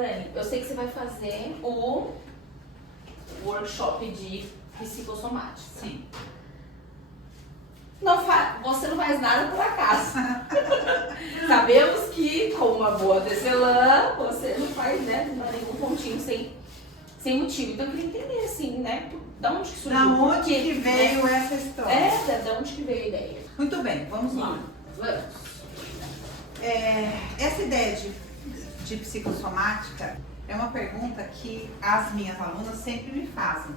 Dani, eu sei que você vai fazer o workshop de psicossomática. Sim. Você não faz nada por acaso. Sabemos que, como uma boa tecelã, você não faz, né, não dá nenhum pontinho sem motivo. Então eu queria entender, assim, né, da onde que surgiu. Da onde que veio essa história? Da onde que veio a ideia. Muito bem, vamos lá. Vamos. Essa ideia de psicossomática é uma pergunta que as minhas alunas sempre me fazem.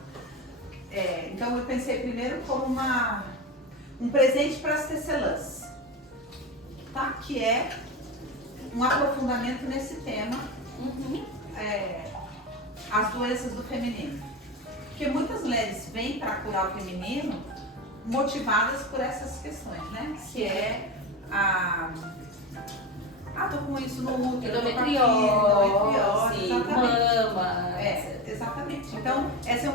Então eu pensei primeiro como um presente para as tecelãs, tá? Que é um aprofundamento nesse tema, as doenças do feminino. Porque muitas mulheres vêm para curar o feminino motivadas por essas questões, né? Que é tô com isso no útero, endometriose, exatamente. mama. Exatamente. Então, essa é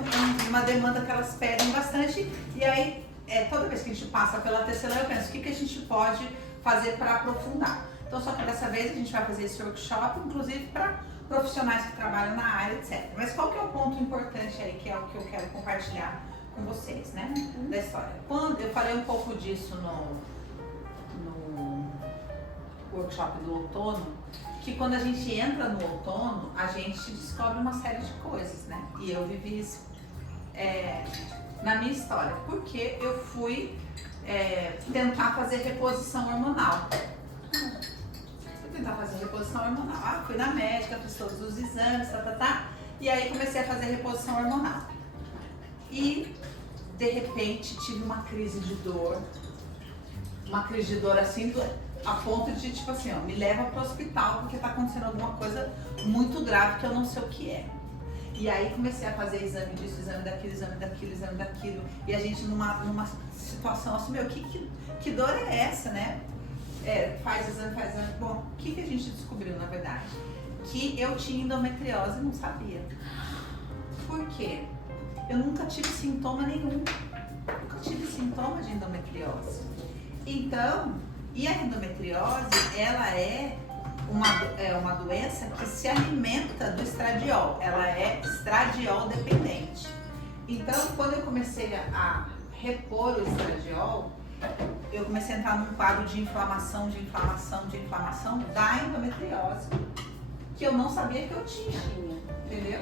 uma demanda que elas pedem bastante. E aí, toda vez que a gente passa pela tecelã, eu penso, o que a gente pode fazer para aprofundar? Então, só que dessa vez a gente vai fazer esse workshop, inclusive para profissionais que trabalham na área, etc. Mas qual que é o ponto importante aí, que é o que eu quero compartilhar com vocês, né? Da história. Quando eu falei um pouco disso no workshop do outono, que quando a gente entra no outono, a gente descobre uma série de coisas, né? E eu vivi isso na minha história, porque eu fui tentar fazer reposição hormonal. Fui na médica, fiz todos os exames, e aí comecei a fazer reposição hormonal. E, de repente, tive uma crise de dor assim, a ponto de, tipo assim, me leva para o hospital porque tá acontecendo alguma coisa muito grave que eu não sei o que é. E aí comecei a fazer exame disso, exame daquilo, e a gente numa situação assim, que dor é essa, né? Faz exame. Bom, o que a gente descobriu, na verdade? Que eu tinha endometriose e não sabia. Por quê? Eu nunca tive sintoma nenhum. Nunca tive sintoma de endometriose. Então, e a endometriose, ela é uma doença que se alimenta do estradiol. Ela é estradiol dependente. Então, quando eu comecei a repor o estradiol, eu comecei a entrar num quadro de inflamação da endometriose, que eu não sabia que eu tinha, entendeu?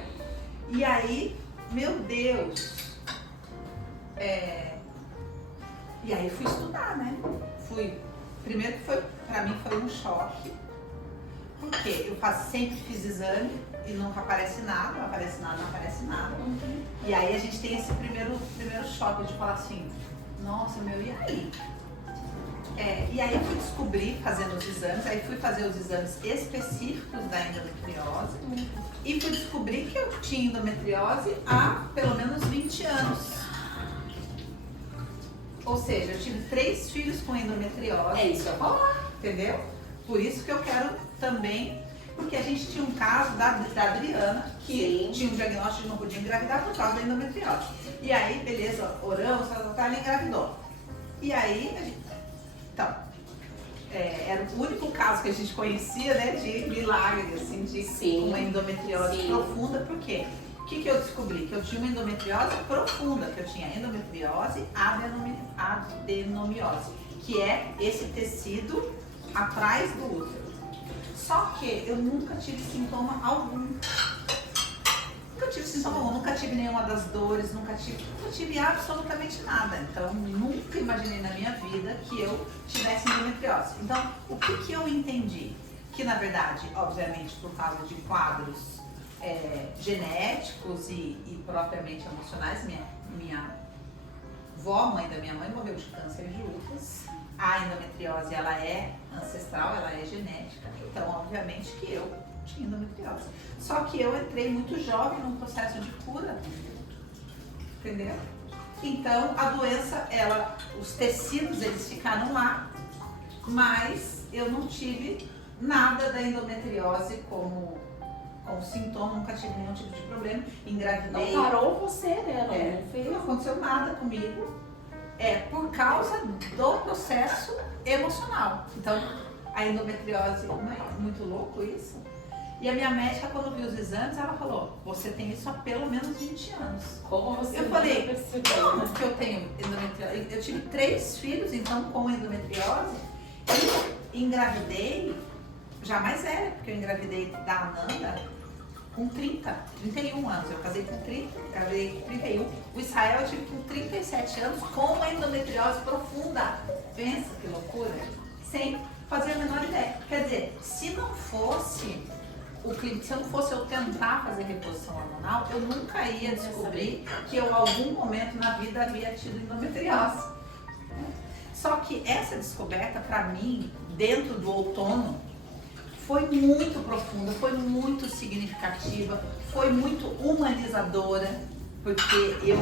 E aí, meu Deus, e aí fui estudar, né? Primeiro que pra mim foi um choque, porque eu sempre fiz exame e nunca aparece nada, não aparece nada. E aí a gente tem esse primeiro choque de falar assim, nossa, e aí? E aí fui descobrir fazendo os exames, aí fui fazer os exames específicos da endometriose e fui descobrir que eu tinha endometriose há pelo menos 20 anos. Ou seja, eu tive 3 filhos com endometriose. É isso que eu ia falar. Entendeu? Por isso que eu quero também, porque a gente tinha um caso da Adriana, que tinha um diagnóstico de não podia engravidar por causa da endometriose. E aí, beleza, oramos, ela engravidou. E aí, era o único caso que a gente conhecia, né, de milagre, assim, de uma endometriose profunda. Por quê? O que eu descobri? Que eu tinha uma endometriose profunda, que eu tinha endometriose adenomiose, que é esse tecido atrás do útero. Só que eu nunca tive sintoma algum. Nunca tive nenhuma das dores, nunca tive absolutamente nada. Então, nunca imaginei na minha vida que eu tivesse endometriose. Então, o que eu entendi? Que, na verdade, obviamente, por causa de quadros genéticos e propriamente emocionais, minha avó, mãe da minha mãe, morreu de câncer de útero. A endometriose, ela é ancestral, ela é genética. Então, obviamente que eu tinha endometriose. Só que eu entrei muito jovem num processo de cura, entendeu? Então, a doença, os tecidos, eles ficaram lá, mas eu não tive nada da endometriose como sintoma, nunca tive nenhum tipo de problema, engravidei. Não parou você, né? Não aconteceu nada comigo, por causa do processo emocional. Então, a endometriose, não é muito louco isso? E a minha médica, quando viu os exames, ela falou, você tem isso há pelo menos 20 anos. Como você Eu falei, percebeu? como que eu tenho endometriose? Eu tive 3 filhos, então, com endometriose. E engravidei já mais velha, porque eu engravidei da Ananda com 31 anos. Eu casei com 30, engravidei com 31. O Israel eu tive com 37 anos, com endometriose profunda. Pensa que loucura. Sem fazer a menor ideia. Quer dizer, se não fosse eu tentar fazer reposição hormonal, eu nunca ia descobrir que eu, em algum momento na vida, havia tido endometriose. Só que essa descoberta, para mim, dentro do outono, foi muito profunda, foi muito significativa, foi muito humanizadora, porque eu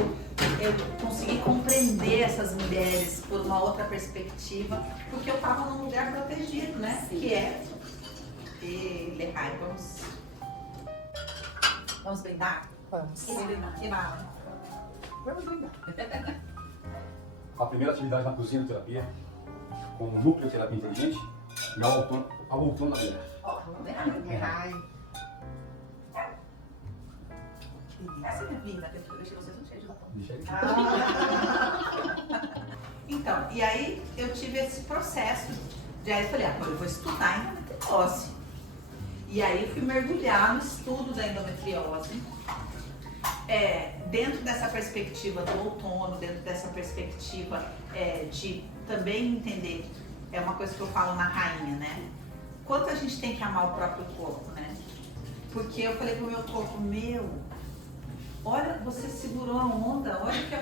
consegui compreender essas mulheres por uma outra perspectiva, porque eu estava num lugar protegido, né? Sim. Que é vamos brindar? Vamos. Que mala. Vamos brindar. A primeira atividade na cozinha de terapia, com o núcleo de terapia inteligente e ao outono da mulher. Ai. Que delícia, minha linda. Eu deixei vocês um cheio de batom. Deixa ele. Então, e aí eu tive esse processo. De aí eu falei, eu vou estudar endometriose. E aí eu fui mergulhar no estudo da endometriose. Dentro dessa perspectiva do outono, dentro dessa perspectiva de também entender, é uma coisa que eu falo na rainha, né? Quanto a gente tem que amar o próprio corpo, né? Porque eu falei pro meu corpo, olha, você segurou a onda, olha que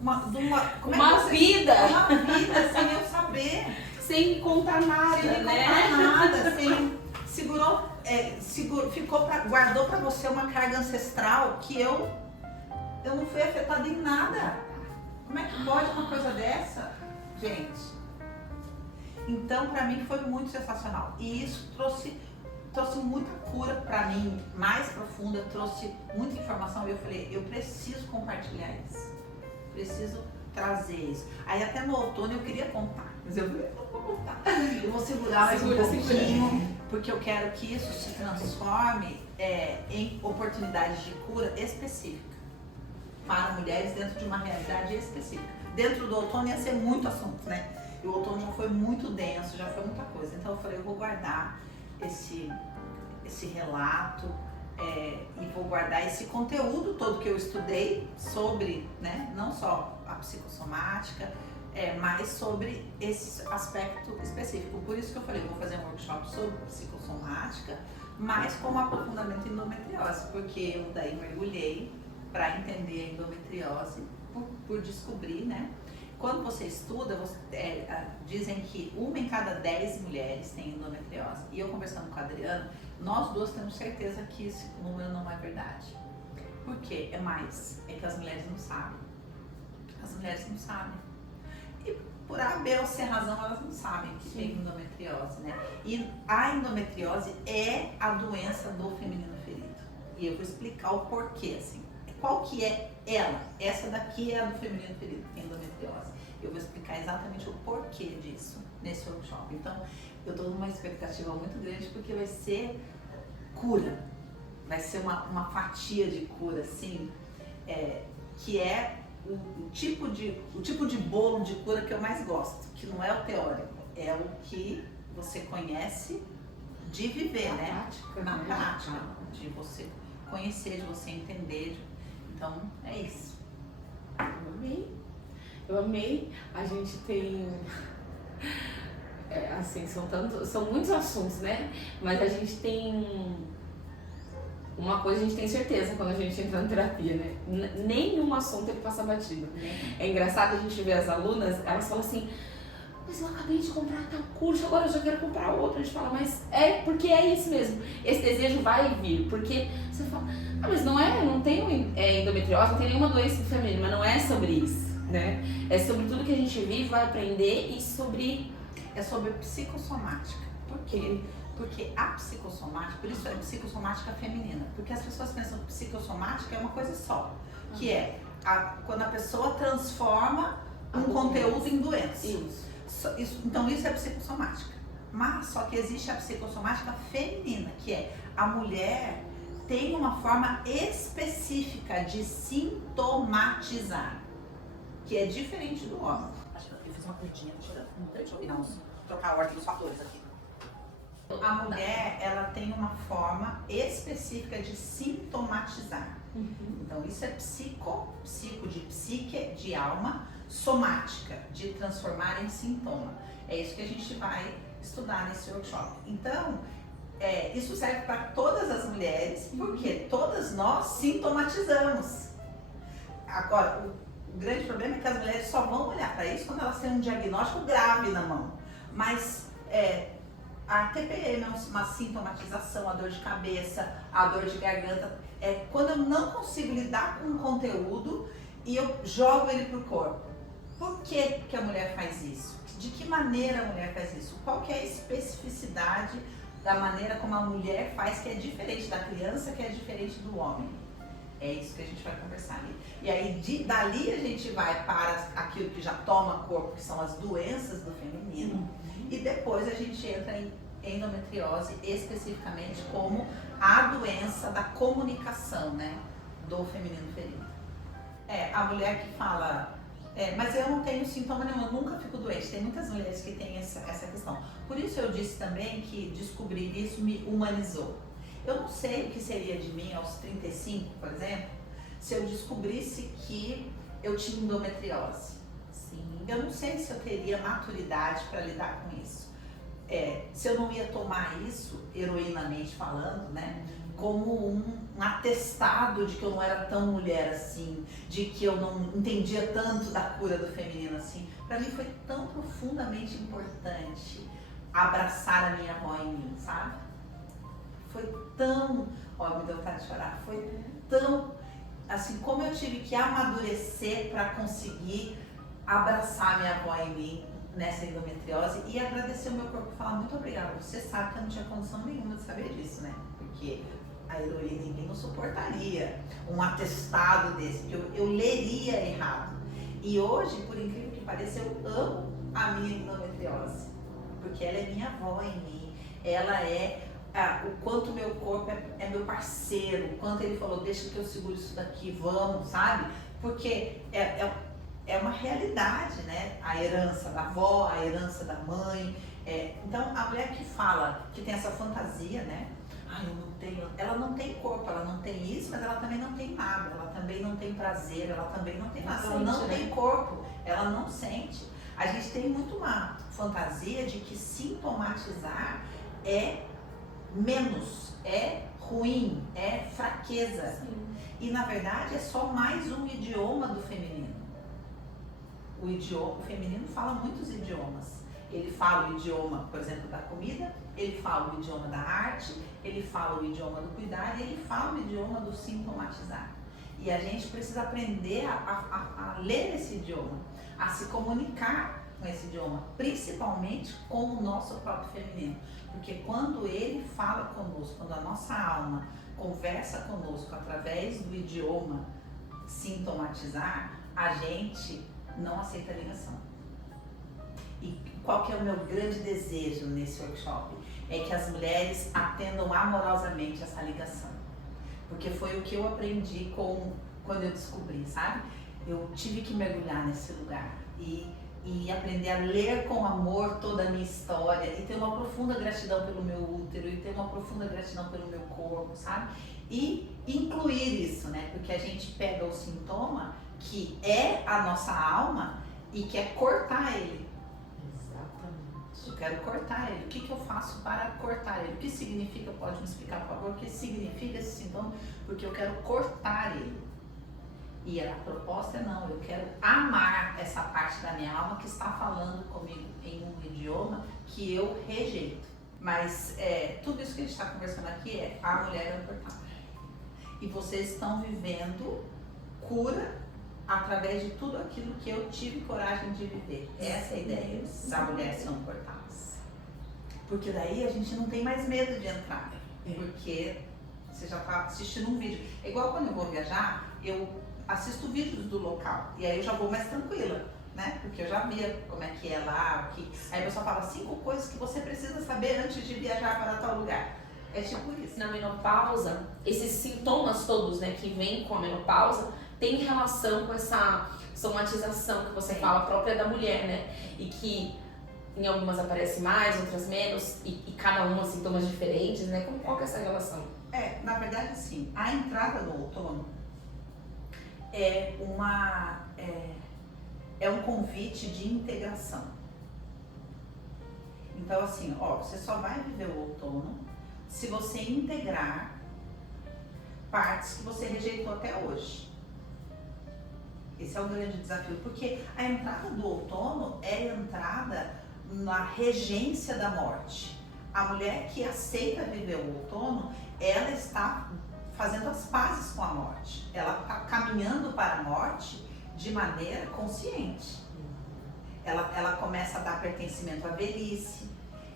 uma vida! Uma vida sem eu saber. Sem me contar nada, Sem me né? contar nada, guardou pra você uma carga ancestral que eu não fui afetada em nada. Como é que pode uma coisa dessa, gente? Então, pra mim foi muito sensacional. E isso trouxe muita cura pra mim, mais profunda, trouxe muita informação. E eu falei, eu preciso compartilhar isso. Preciso trazer isso. Aí até no outono eu queria contar, mas eu falei, não vou contar. Eu vou segurar mais um pouquinho, porque eu quero que isso se transforme em oportunidades de cura específica para mulheres dentro de uma realidade específica. Dentro do outono ia ser muito assunto, né? E o outono já foi muito denso, já foi muita coisa. Então eu falei, eu vou guardar esse relato e vou guardar esse conteúdo todo que eu estudei sobre, né? Não só a psicossomática, mas sobre esse aspecto específico. Por isso que eu falei, eu vou fazer um workshop sobre psicossomática, mas com aprofundamento em endometriose, porque eu daí mergulhei para entender a endometriose, por descobrir, né? Quando você estuda, dizem que 1 em cada 10 mulheres tem endometriose. E eu conversando com a Adriana, nós duas temos certeza que esse número não é verdade. Por quê? É que as mulheres não sabem. As mulheres não sabem. E por A, B ou C razão, elas não sabem que tem endometriose, né? E a endometriose é a doença do feminino ferido. E eu vou explicar o porquê, assim. Qual que é ela? Essa daqui é a do feminino ferido, que tem endometriose. Eu vou explicar exatamente o porquê disso nesse workshop. Então, eu estou numa expectativa muito grande porque vai ser cura. Vai ser uma fatia de cura, assim, que é o tipo de bolo de cura que eu mais gosto, que não é o teórico, é o que você conhece de viver, né? Na prática, de você conhecer, de você entender. Então, é isso. Eu amei. A gente tem... assim, são muitos assuntos, né? Mas a gente tem... Uma coisa a gente tem certeza quando a gente entra na terapia, né? Nenhum assunto ele passa batido. É engraçado a gente ver as alunas, elas falam assim, mas eu acabei de comprar tal curso, agora eu já quero comprar outro. A gente fala, mas porque é isso mesmo. Esse desejo vai vir, porque você fala, mas não tenho endometriose, não tem nenhuma doença feminina, mas não é sobre isso, né? É sobre tudo que a gente vive, vai aprender e sobre... É sobre psicossomática. Por quê? Porque a psicossomática, por isso é psicossomática feminina, porque as pessoas pensam que psicossomática é uma coisa só, que é quando a pessoa transforma um conteúdo em doença. Isso. Então isso é psicossomática. Mas só que existe a psicossomática feminina, que é a mulher tem uma forma específica de sintomatizar, que é diferente do homem. Eu fiz uma curtinha, deixa eu trocar a ordem dos fatores aqui. A mulher, ela tem uma forma específica de sintomatizar. Então isso é psico de psique, de alma, somática, de transformar em sintoma. É isso que a gente vai estudar nesse workshop. Então, isso serve para todas as mulheres, porque todas nós sintomatizamos. Agora, o grande problema é que as mulheres só vão olhar para isso quando elas têm um diagnóstico grave na mão. Mas a TPM é uma sintomatização, a dor de cabeça, a dor de garganta. É quando eu não consigo lidar com o conteúdo e eu jogo ele pro corpo. Por que que a mulher faz isso? De que maneira a mulher faz isso? Qual que é a especificidade da maneira como a mulher faz, que é diferente da criança, que é diferente do homem? É isso que a gente vai conversar ali. E aí, dali a gente vai para aquilo que já toma corpo, que são as doenças do feminino. E depois a gente entra em endometriose especificamente como a doença da comunicação, né, do feminino ferido. A mulher que fala, mas eu não tenho sintoma nenhum, eu nunca fico doente. Tem muitas mulheres que têm essa questão. Por isso eu disse também que descobrir isso me humanizou. Eu não sei o que seria de mim aos 35, por exemplo, se eu descobrisse que eu tinha endometriose. Sim. Eu não sei se eu teria maturidade para lidar com isso. Se eu não ia tomar isso, heroinamente falando, né, como um atestado de que eu não era tão mulher assim, de que eu não entendia tanto da cura do feminino assim. Para mim foi tão profundamente importante abraçar a minha avó em mim, sabe? Foi tão, me deu vontade de chorar, foi tão, assim, como eu tive que amadurecer para conseguir abraçar minha avó em mim nessa endometriose e agradecer o meu corpo e falar muito obrigada. Você sabe que eu não tinha condição nenhuma de saber disso, né? Porque a heroína em mim não suportaria um atestado desse, porque eu leria errado. E hoje, por incrível que pareça, eu amo a minha endometriose, porque ela é minha avó em mim, ela é o quanto meu corpo é meu parceiro, o quanto ele falou, deixa que eu seguro isso daqui, vamos, sabe? Porque é uma realidade, né? A herança da avó, a herança da mãe. Então, a mulher que fala, que tem essa fantasia, né? Eu não tenho, ela não tem corpo, ela não tem isso, mas ela também não tem nada, ela também não tem prazer, ela também não tem nada, ela não tem corpo, ela não sente. A gente tem muito uma fantasia de que sintomatizar é menos, é ruim, é fraqueza. Sim. E na verdade é só mais um idioma do feminino. O feminino fala muitos idiomas. Ele fala o idioma, por exemplo, da comida, ele fala o idioma da arte, ele fala o idioma do cuidar e ele fala o idioma do sintomatizar. E a gente precisa aprender a ler esse idioma, a se comunicar com esse idioma, principalmente com o nosso próprio feminino. Porque quando ele fala conosco, quando a nossa alma conversa conosco através do idioma sintomatizar, a gente não aceita a ligação. E qual que é o meu grande desejo nesse workshop? É que as mulheres atendam amorosamente essa ligação. Porque foi o que eu aprendi quando eu descobri, sabe? Eu tive que mergulhar nesse lugar e aprender a ler com amor toda a minha história e ter uma profunda gratidão pelo meu útero e ter uma profunda gratidão pelo meu corpo, sabe? E incluir isso, né? Porque a gente pega o sintoma, que é a nossa alma, e quer cortar ele. Eu quero cortar ele. O que eu faço para cortar ele? O que significa? Pode me explicar, por favor? O que significa esse sintoma? Porque eu quero cortar ele. E a proposta é não, eu quero amar essa parte da minha alma que está falando comigo em um idioma que eu rejeito. Mas tudo isso que a gente está conversando aqui a mulher é importante. E vocês estão vivendo cura através de tudo aquilo que eu tive coragem de viver. Essa é a ideia da mulher são cortadas. Porque daí a gente não tem mais medo de entrar. Porque você já está assistindo um vídeo. É igual quando eu vou viajar, eu assisto vídeos do local. E aí eu já vou mais tranquila. né? Porque eu já via como é que é lá, aí a pessoa fala 5 coisas que você precisa saber antes de viajar para tal lugar. É tipo isso. Na menopausa, esses sintomas todos, né, que vêm com a menopausa, tem relação com essa somatização que você fala própria da mulher, né? E que em algumas aparece mais, outras menos, e cada uma sintomas diferentes, né? Qual que é essa relação? Na verdade, sim. A entrada no outono é um convite de integração. Então, assim, você só vai viver o outono se você integrar partes que você rejeitou até hoje. Esse é um grande desafio, porque a entrada do outono é a entrada na regência da morte. A mulher que aceita viver o outono, ela está fazendo as pazes com a morte. Ela está caminhando para a morte de maneira consciente. Ela começa a dar pertencimento à velhice,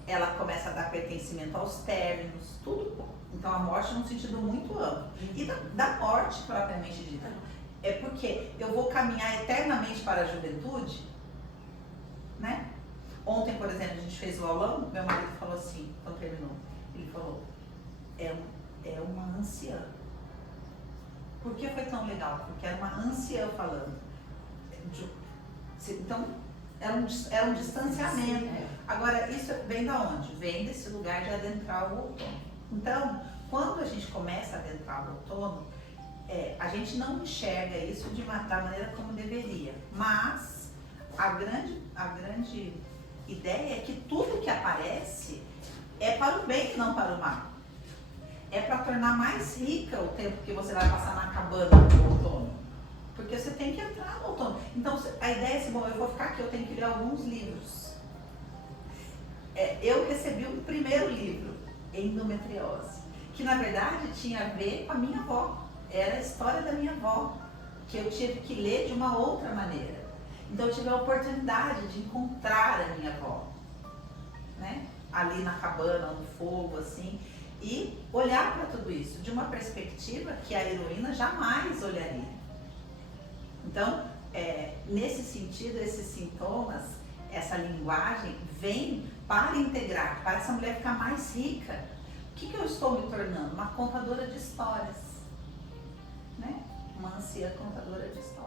ela começa a dar pertencimento aos términos, tudo. Então a morte num sentido muito amplo. E da morte propriamente dita. É porque eu vou caminhar eternamente para a juventude, né? Ontem, por exemplo, a gente fez o aulão, meu marido falou assim, quando terminou, ele falou, é uma anciã. Por que foi tão legal? Porque era uma anciã falando. Então, era um distanciamento. Agora, isso vem da onde? Vem desse lugar de adentrar o outono. Então, quando a gente começa a adentrar o outono, a gente não enxerga isso da maneira como deveria. Mas a grande ideia é que tudo que aparece é para o bem e não para o mal. É para tornar mais rica o tempo que você vai passar na cabana no outono. Porque você tem que entrar no outono. Então a ideia é assim, eu vou ficar aqui, eu tenho que ler alguns livros. Eu recebi um primeiro livro, Endometriose, que na verdade tinha a ver com a minha avó. Era a história da minha avó, que eu tive que ler de uma outra maneira. Então eu tive a oportunidade de encontrar a minha avó, né? Ali na cabana, no fogo, assim, e olhar para tudo isso de uma perspectiva que a heroína jamais olharia. Então, nesse sentido, esses sintomas, essa linguagem vem para integrar, para essa mulher ficar mais rica. O que eu estou me tornando? Uma contadora de histórias, né? Uma anciã contadora de histórias.